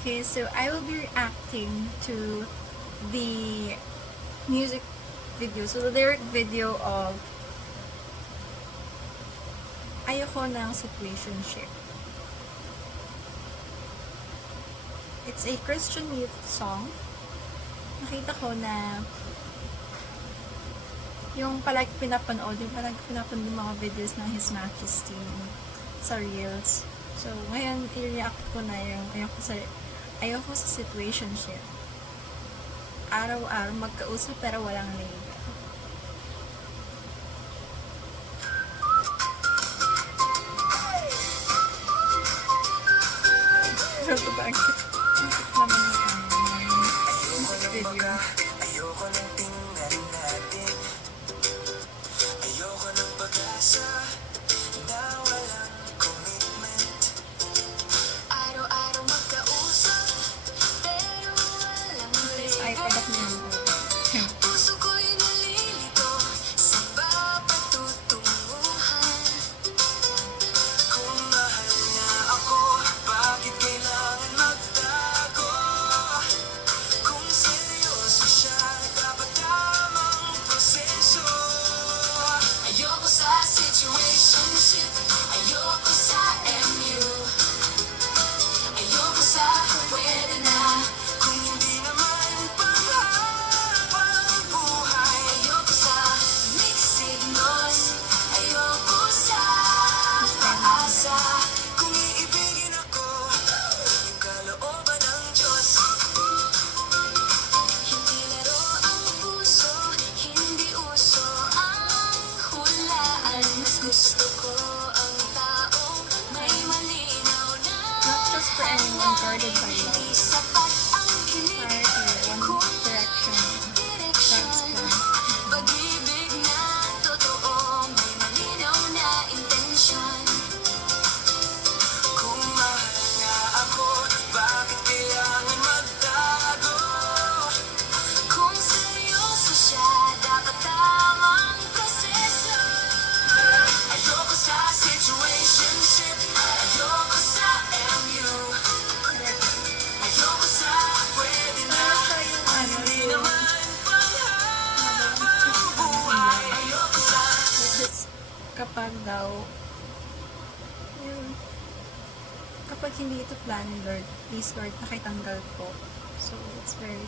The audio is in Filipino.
Okay, so I will be reacting to the music video, so the lyric video of Ayoko ng Situationship. It's a Christian youth song. Nakita ko na yung palagi pinapanood yung mga videos ng His Majesty sa Reels. So, ngayon, i-react ko na yung ayoko sa situationship. Araw-araw magkausap pero walang label. Ito ba ang music naman yung music video? Ayoko nang tingnan natin. Ayoko ng pag-asa na walang commitment. Araw-araw magkausap pero walang Ay, padak na yun. puso ko'y nalilito sa papatutunguhan. Kung mahal niya ako, bakit kailangan magtago? Kung seryoso siya, dapat tamang proseso. Ayoko sa situationship, ayoko sa MU, ayoko sa pwede na, kung hindi naman panghabang buhay. Ayoko sa mixed signals, ayoko sa paasa. Kung iibigin ako, yung kalooban ng Diyos. Hindi laro ang puso, hindi uso ang hulaan. Mas gusto ko ang taong may malinaw na Not just for anyone guarded by love. hindi sapat ang kilig Prior to One Direction. God's plan. pag-ibig na totoo, may malinaw na intensyon. Kung mahal nga ako, bakit kailangan magtago? Kung seryoso siya, dapat tamang proseso. Ayoko sa situationship, ayoko sa MU, ayoko sa pwede na, hindi naman panghabang buhay. Ayoko sa Which is, kapag daw, kapag hindi ito plan ni Lord, please Lord, nakitanggal ko. So, it's very